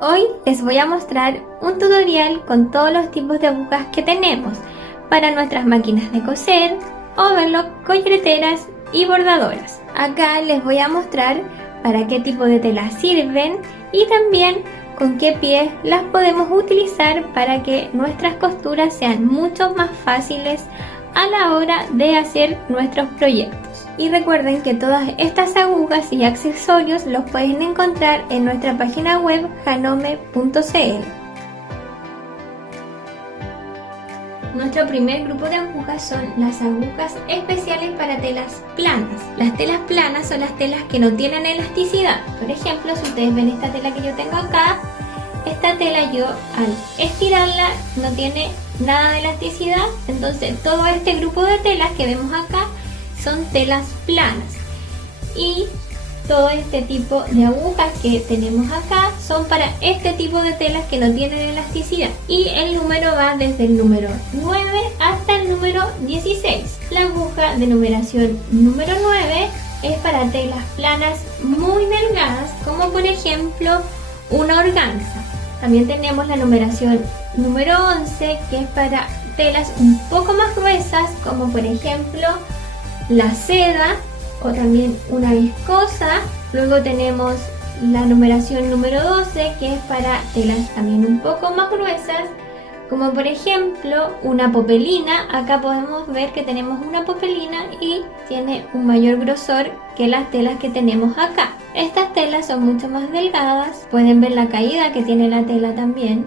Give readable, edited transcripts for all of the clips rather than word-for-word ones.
Hoy les voy a mostrar un tutorial con todos los tipos de agujas que tenemos para nuestras máquinas de coser, overlock, collareteras y bordadoras. Acá les voy a mostrar para qué tipo de telas sirven y también con qué pies las podemos utilizar para que nuestras costuras sean mucho más fáciles a la hora de hacer nuestros proyectos. Y recuerden que todas estas agujas y accesorios los pueden encontrar en nuestra página web janome.cl. Nuestro primer grupo de agujas son las agujas especiales para telas planas. Las telas planas son las telas que no tienen elasticidad. Por ejemplo, si ustedes ven esta tela que yo tengo acá, esta tela yo al estirarla no tiene nada de elasticidad. Entonces todo este grupo de telas que vemos acá son telas planas, y todo este tipo de agujas que tenemos acá son para este tipo de telas que no tienen elasticidad, y el número va desde el número 9 hasta el número 16. La aguja de numeración número 9 es para telas planas muy delgadas, como por ejemplo una organza. También tenemos la numeración número 11, que es para telas un poco más gruesas, como por ejemplo la seda o también una viscosa. Luego tenemos la numeración número 12, que es para telas también un poco más gruesas, como por ejemplo una popelina. Acá podemos ver que tenemos una popelina y tiene un mayor grosor que las telas que tenemos acá. Estas telas son mucho más delgadas, pueden ver la caída que tiene la tela también.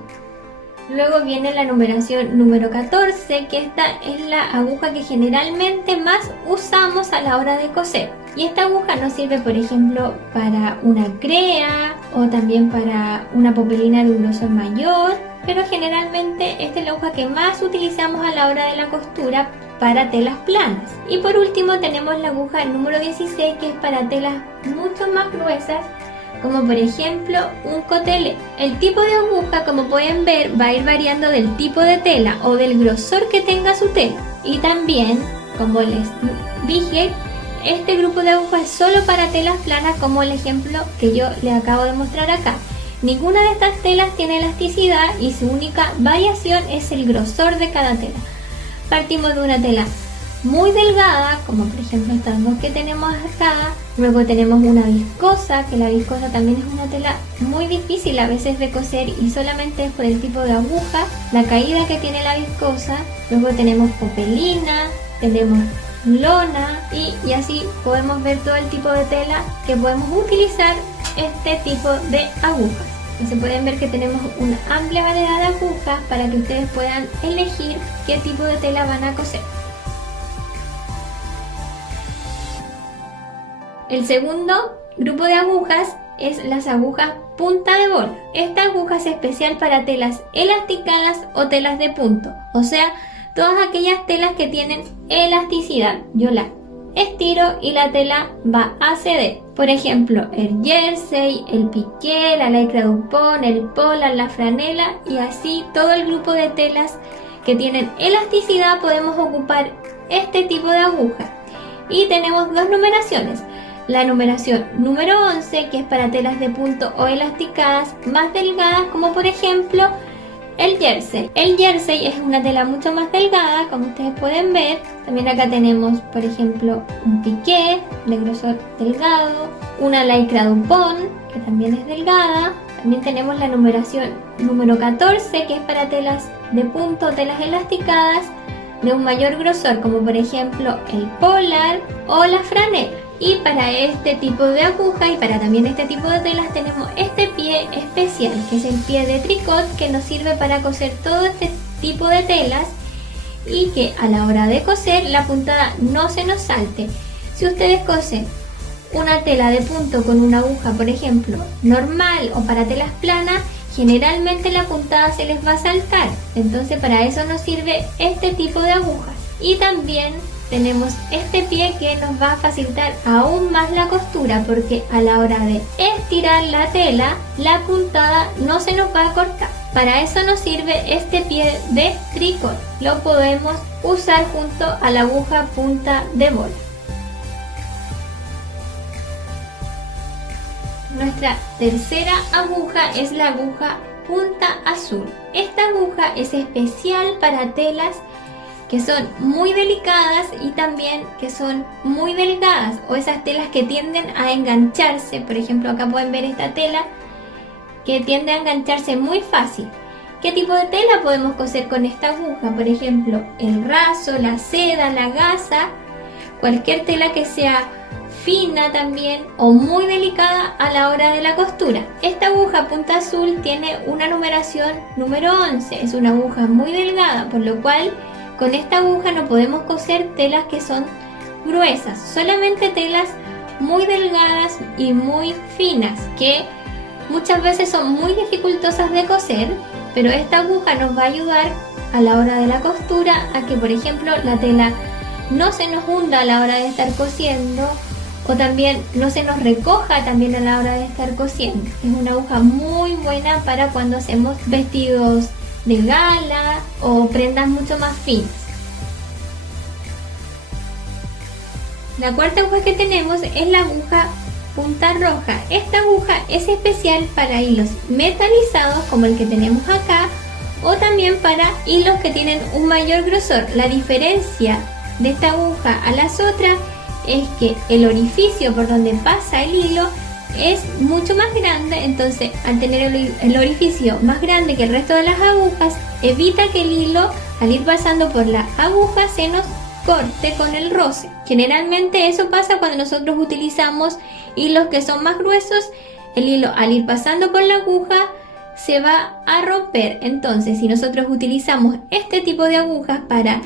Luego viene la numeración número 14, que esta es la aguja que generalmente más usamos a la hora de coser. Y esta aguja nos sirve, por ejemplo, para una crea o también para una popelina de un grosor mayor, pero generalmente esta es la aguja que más utilizamos a la hora de la costura para telas planas. Y por último tenemos la aguja número 16, que es para telas mucho más gruesas, como por ejemplo un cotelé. El tipo de aguja, como pueden ver, va a ir variando del tipo de tela o del grosor que tenga su tela. Y también, como les dije, este grupo de agujas es solo para telas planas, como el ejemplo que yo les acabo de mostrar acá. Ninguna de estas telas tiene elasticidad y su única variación es el grosor de cada tela. Partimos de una tela muy delgada, como por ejemplo estas dos que tenemos acá. Luego tenemos una viscosa, que la viscosa también es una tela muy difícil a veces de coser y solamente es por el tipo de aguja, la caída que tiene la viscosa. Luego tenemos popelina, tenemos lona y así podemos ver todo el tipo de tela que podemos utilizar este tipo de agujas. Entonces pueden ver que tenemos una amplia variedad de agujas para que ustedes puedan elegir qué tipo de tela van a coser. El segundo grupo de agujas es las agujas punta de bola. Esta aguja es especial para telas elasticadas o telas de punto, o sea, todas aquellas telas que tienen elasticidad. Yo la estiro y la tela va a ceder. Por ejemplo, el jersey, el piqué, la lycra dupont, el polar, la franela, y así todo el grupo de telas que tienen elasticidad podemos ocupar este tipo de aguja. Y tenemos dos numeraciones. La numeración número 11, que es para telas de punto o elasticadas más delgadas, como por ejemplo el jersey. El jersey es una tela mucho más delgada, como ustedes pueden ver. También acá tenemos, por ejemplo, un piqué de grosor delgado, una lycra dupont, que también es delgada. También tenemos la numeración número 14, que es para telas de punto o telas elasticadas de un mayor grosor, como por ejemplo el polar o la franela. Y para este tipo de aguja y para también este tipo de telas tenemos este pie especial, que es el pie de tricot, que nos sirve para coser todo este tipo de telas y que a la hora de coser la puntada no se nos salte. Si ustedes cosen una tela de punto con una aguja, por ejemplo, normal o para telas planas, generalmente la puntada se les va a saltar. Entonces para eso nos sirve este tipo de agujas. Y también tenemos este pie que nos va a facilitar aún más la costura, porque a la hora de estirar la tela, la puntada no se nos va a cortar. Para eso nos sirve este pie de tricot. Lo podemos usar junto a la aguja punta de bola. Nuestra tercera aguja es la aguja punta azul. Esta aguja es especial para telas que son muy delicadas y también que son muy delgadas, o esas telas que tienden a engancharse. Por ejemplo, acá pueden ver esta tela que tiende a engancharse muy fácil. ¿Qué tipo de tela podemos coser con esta aguja? Por ejemplo, el raso, la seda, la gasa, cualquier tela que sea fina también o muy delicada a la hora de la costura. Esta aguja punta azul tiene una numeración número 11, es una aguja muy delgada, por lo cual con esta aguja no podemos coser telas que son gruesas, solamente telas muy delgadas y muy finas, que muchas veces son muy dificultosas de coser, pero esta aguja nos va a ayudar a la hora de la costura a que, por ejemplo, la tela no se nos hunda a la hora de estar cosiendo, o también no se nos recoja también a la hora de estar cosiendo. Es una aguja muy buena para cuando hacemos vestidos de gala o prendas mucho más finas. La cuarta aguja que tenemos es la aguja punta roja. Esta aguja es especial para hilos metalizados como el que tenemos acá, o también para hilos que tienen un mayor grosor. La diferencia de esta aguja a las otras es que el orificio por donde pasa el hilo es mucho más grande, entonces al tener el orificio más grande que el resto de las agujas, evita que el hilo, al ir pasando por la aguja, se nos corte con el roce. Generalmente eso pasa cuando nosotros utilizamos hilos que son más gruesos. El hilo, al ir pasando por la aguja, se va a romper. Entonces, si nosotros utilizamos este tipo de agujas para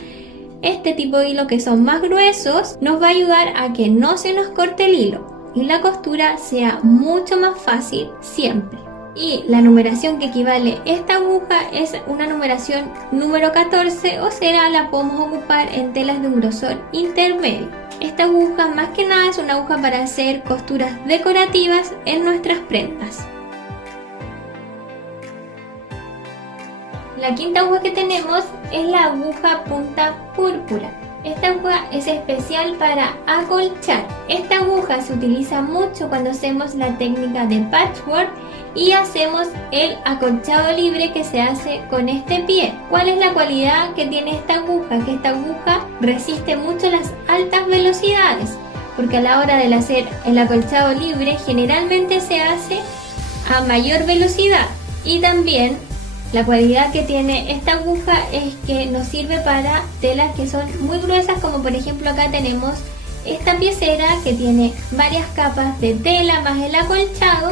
este tipo de hilos que son más gruesos, nos va a ayudar a que no se nos corte el hilo y la costura sea mucho más fácil siempre. Y la numeración que equivale a esta aguja es una numeración número 14, o sea, la podemos ocupar en telas de un grosor intermedio. Esta aguja más que nada es una aguja para hacer costuras decorativas en nuestras prendas. La quinta aguja que tenemos es la aguja punta púrpura. Esta aguja es especial para acolchar. Esta aguja se utiliza mucho cuando hacemos la técnica de patchwork y hacemos el acolchado libre que se hace con este pie. ¿Cuál es la cualidad que tiene esta aguja? Que esta aguja resiste mucho las altas velocidades, porque a la hora de hacer el acolchado libre generalmente se hace a mayor velocidad. Y también la cualidad que tiene esta aguja es que nos sirve para telas que son muy gruesas, como por ejemplo acá tenemos esta piecera que tiene varias capas de tela más el acolchado,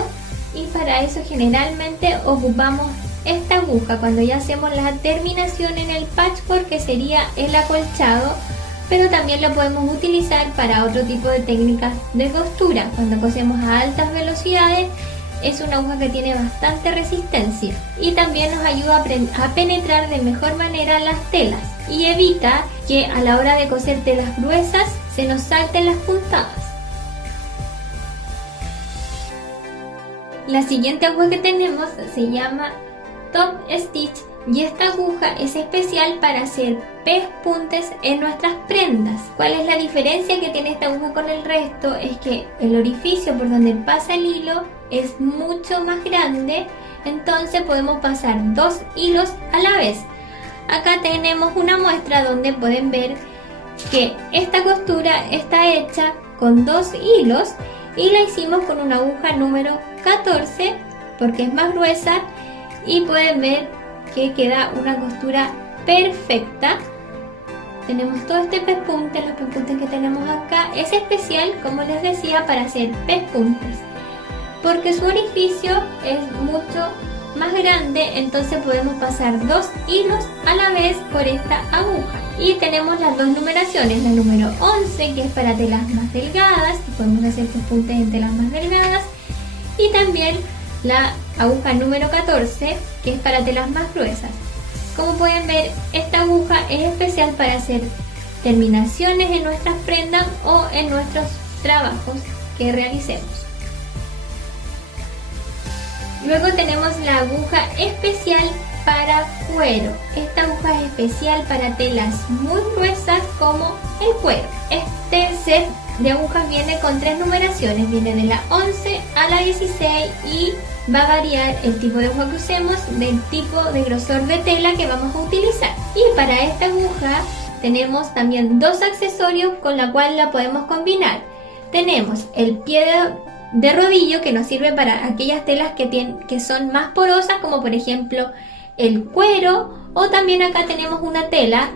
y para eso generalmente ocupamos esta aguja cuando ya hacemos la terminación en el patchwork, que sería el acolchado, pero también lo podemos utilizar para otro tipo de técnicas de costura. Cuando cosemos a altas velocidades, es una aguja que tiene bastante resistencia y también nos ayuda a penetrar de mejor manera las telas y evita que a la hora de coser telas gruesas se nos salten las puntadas. La siguiente aguja que tenemos se llama Top Stitch y esta aguja es especial para hacer pespuntes en nuestras prendas. ¿Cuál es la diferencia que tiene esta aguja con el resto? Es que el orificio por donde pasa el hilo es mucho más grande, entonces podemos pasar dos hilos a la vez. Acá tenemos una muestra donde pueden ver que esta costura está hecha con dos hilos y la hicimos con una aguja número 14 porque es más gruesa, y pueden ver que queda una costura perfecta. Tenemos todo este pespunte. Los pespuntes que tenemos acá es especial, como les decía, para hacer pespuntes porque su orificio es mucho más grande, entonces podemos pasar dos hilos a la vez por esta aguja. Y tenemos las dos numeraciones, la número 11 que es para telas más delgadas, que podemos hacer pespuntes en telas más delgadas, y también la aguja número 14 que es para telas más gruesas. Como pueden ver, esta aguja es especial para hacer terminaciones en nuestras prendas o en nuestros trabajos que realicemos. Luego tenemos la aguja especial para cuero. Esta aguja es especial para telas muy gruesas como el cuero. Este set de agujas viene con 3 numeraciones, viene de la 11 a la 16 y va a variar el tipo de aguja que usemos del tipo de grosor de tela que vamos a utilizar. Y para esta aguja tenemos también 2 accesorios con la cual la podemos combinar. Tenemos el pie de rodillo, que nos sirve para aquellas telas que son más porosas, como por ejemplo el cuero, o también acá tenemos una tela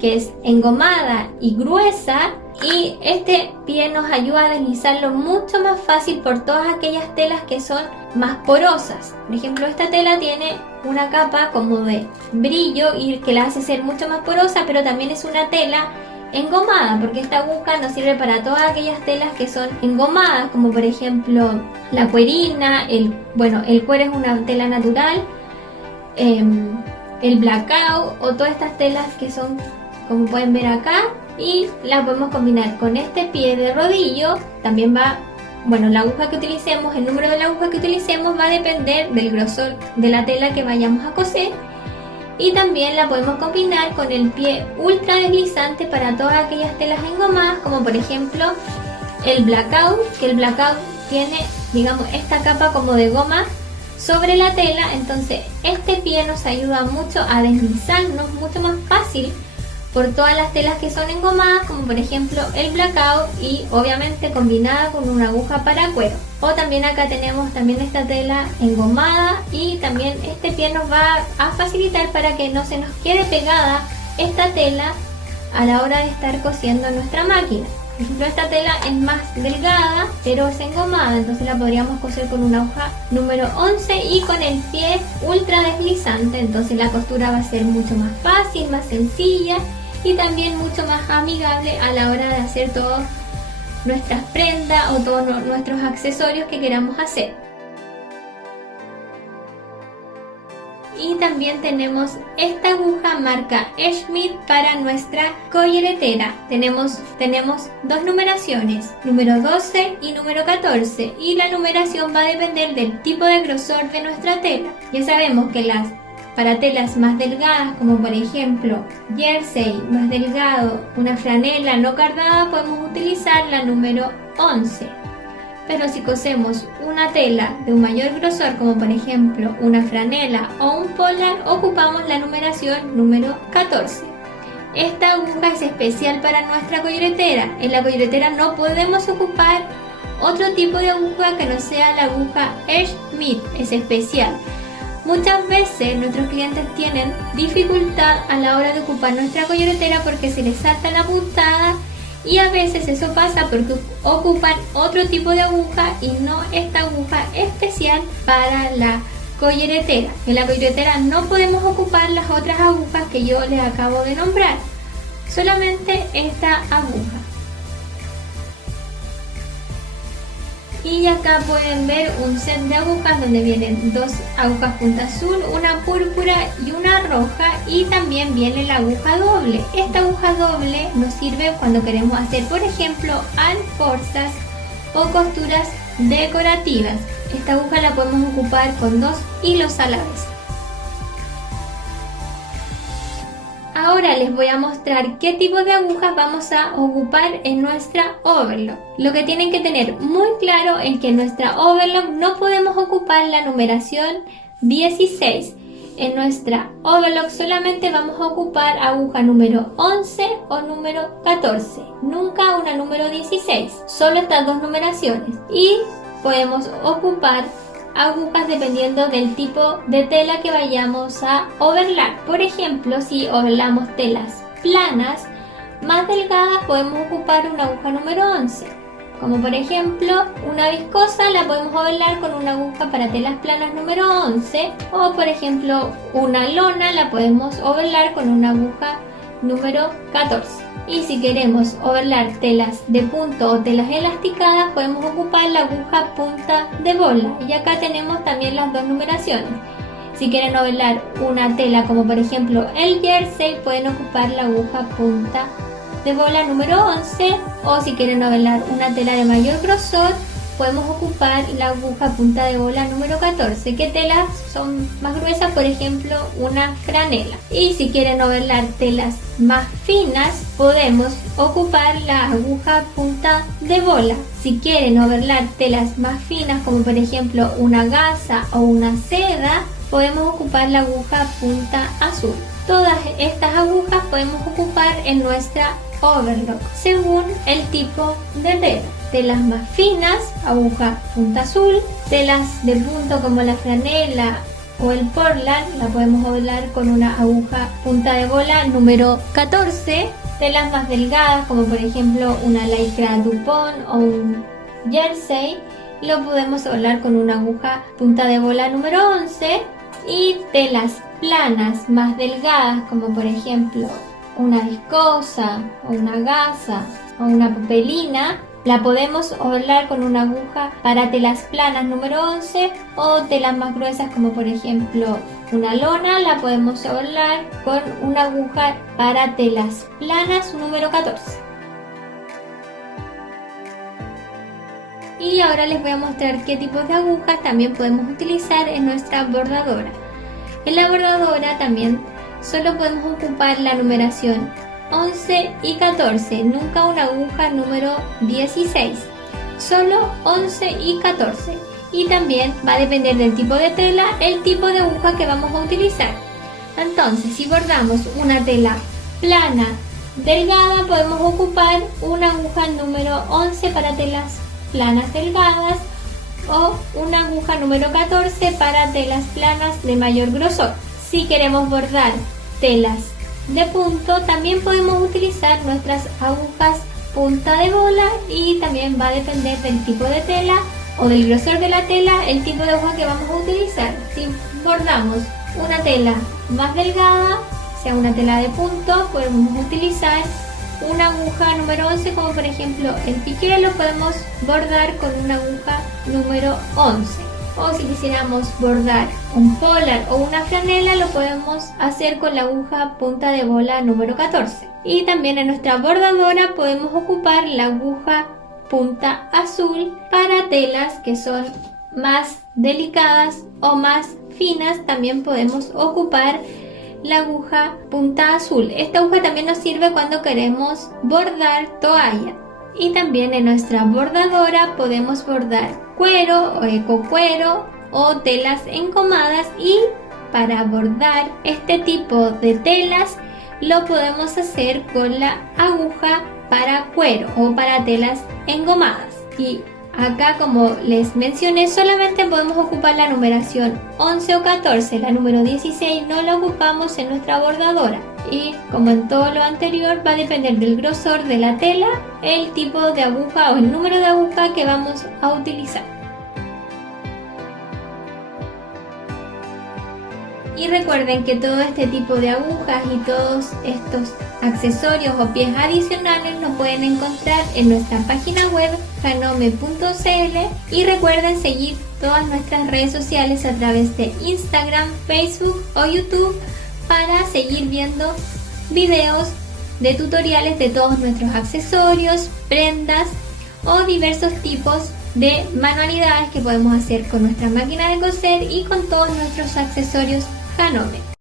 que es engomada y gruesa, y este pie nos ayuda a deslizarlo mucho más fácil por todas aquellas telas que son más porosas. Por ejemplo, esta tela tiene una capa como de brillo y que la hace ser mucho más porosa, pero también es una tela engomada, porque esta aguja nos sirve para todas aquellas telas que son engomadas, como por ejemplo la cuerina, el cuero es una tela natural, el blackout o todas estas telas que son, como pueden ver acá, y la podemos combinar con este pie de rodillo. También la aguja que utilicemos, el número de la aguja que utilicemos va a depender del grosor de la tela que vayamos a coser. Y también la podemos combinar con el pie ultra deslizante para todas aquellas telas engomadas, como por ejemplo el blackout, que el blackout tiene, digamos, esta capa como de goma sobre la tela. Entonces este pie nos ayuda mucho a deslizarnos mucho más fácil por todas las telas que son engomadas, como por ejemplo el blackout, y obviamente combinada con una aguja para cuero. O también acá tenemos también esta tela engomada, y también este pie nos va a facilitar para que no se nos quede pegada esta tela a la hora de estar cosiendo en nuestra máquina. Por ejemplo, esta tela es más delgada, pero es engomada, entonces la podríamos coser con una aguja número 11 y con el pie ultra deslizante. Entonces la costura va a ser mucho más fácil, más sencilla y también mucho más amigable a la hora de hacer todas nuestras prendas o todos nuestros accesorios que queramos hacer. Y también tenemos esta aguja marca Schmidt para nuestra colleretera. Tenemos 2 numeraciones, número 12 y número 14, y la numeración va a depender del tipo de grosor de nuestra tela. Ya sabemos que para telas más delgadas, como por ejemplo jersey más delgado, una franela no cardada, podemos utilizar la número 11. Pero si cosemos una tela de un mayor grosor, como por ejemplo una franela o un polar, ocupamos la numeración número 14. Esta aguja es especial para nuestra colleretera. En la colleretera no podemos ocupar otro tipo de aguja que no sea la aguja Schmidt, es especial. Muchas veces nuestros clientes tienen dificultad a la hora de ocupar nuestra colleretera porque se les salta la puntada, y a veces eso pasa porque ocupan otro tipo de aguja y no esta aguja especial para la colleretera. En la colleretera no podemos ocupar las otras agujas que yo les acabo de nombrar, solamente esta aguja. Y acá pueden ver un set de agujas donde vienen 2 agujas punta azul, una púrpura y una roja, y también viene la aguja doble. Esta aguja doble nos sirve cuando queremos hacer, por ejemplo, alforzas o costuras decorativas. Esta aguja la podemos ocupar con 2 hilos a la vez. Ahora les voy a mostrar qué tipo de agujas vamos a ocupar en nuestra overlock. Lo que tienen que tener muy claro es que en nuestra overlock no podemos ocupar la numeración 16. En nuestra overlock solamente vamos a ocupar aguja número 11 o número 14, nunca una número 16, solo estas 2 numeraciones. Y podemos ocupar agujas dependiendo del tipo de tela que vayamos a overlar. Por ejemplo, si overlamos telas planas más delgadas, podemos ocupar una aguja número 11. Como por ejemplo, una viscosa la podemos overlar con una aguja para telas planas número 11. O por ejemplo, una lona la podemos overlar con una aguja número 14. Y si queremos overlar telas de punto o telas elasticadas, podemos ocupar la aguja punta de bola. Y acá tenemos también las 2 numeraciones. Si quieren overlar una tela como por ejemplo el jersey, pueden ocupar la aguja punta de bola número 11. O si quieren overlar una tela de mayor grosor, podemos ocupar la aguja punta de bola número 14. ¿Qué telas son más gruesas? Por ejemplo, una franela. Y si quieren overlar telas más finas, podemos ocupar la aguja punta de bola. Si quieren overlar telas más finas, como por ejemplo una gasa o una seda, podemos ocupar la aguja punta azul. Todas estas agujas podemos ocupar en nuestra overlock según el tipo de tela. Telas más finas, aguja punta azul. Telas de punto como la franela o el portland, la podemos overlar con una aguja punta de bola número 14. Telas más delgadas como por ejemplo una lycra Dupont o un jersey, lo podemos overlar con una aguja punta de bola número 11. Y telas planas más delgadas como por ejemplo una viscosa o una gasa o una papelina, la podemos overlar con una aguja para telas planas número 11, o telas más gruesas como por ejemplo una lona, la podemos overlar con una aguja para telas planas número 14. Y ahora les voy a mostrar qué tipos de agujas también podemos utilizar en nuestra bordadora. En la bordadora también solo podemos ocupar la numeración 11 y 14, nunca una aguja número 16, solo 11 y 14. Y también va a depender del tipo de tela, el tipo de aguja que vamos a utilizar. Entonces, si bordamos una tela plana delgada, podemos ocupar una aguja número 11 para telas planas delgadas, o una aguja número 14 para telas planas de mayor grosor. Si queremos bordar telas de punto, también podemos utilizar nuestras agujas punta de bola, y también va a depender del tipo de tela o del grosor de la tela, el tipo de aguja que vamos a utilizar. Si bordamos una tela más delgada, sea una tela de punto, podemos utilizar una aguja número 11, como por ejemplo el piqué lo podemos bordar con una aguja número 11. O si quisiéramos bordar un polar o una franela, lo podemos hacer con la aguja punta de bola número 14. Y también en nuestra bordadora podemos ocupar la aguja punta azul para telas que son más delicadas o más finas. También podemos ocupar la aguja punta azul. Esta aguja también nos sirve cuando queremos bordar toalla. Y también en nuestra bordadora podemos bordar cuero o ecocuero o telas engomadas, y para bordar este tipo de telas lo podemos hacer con la aguja para cuero o para telas engomadas. Y acá, como les mencioné, solamente podemos ocupar la numeración 11 o 14, la número 16 no la ocupamos en nuestra bordadora. Y como en todo lo anterior, va a depender del grosor de la tela, el tipo de aguja o el número de aguja que vamos a utilizar. Y recuerden que todo este tipo de agujas y todos estos accesorios o piezas adicionales los pueden encontrar en nuestra página web janome.cl, y recuerden seguir todas nuestras redes sociales a través de Instagram, Facebook o YouTube para seguir viendo videos de tutoriales de todos nuestros accesorios, prendas o diversos tipos de manualidades que podemos hacer con nuestra máquina de coser y con todos nuestros accesorios Janome.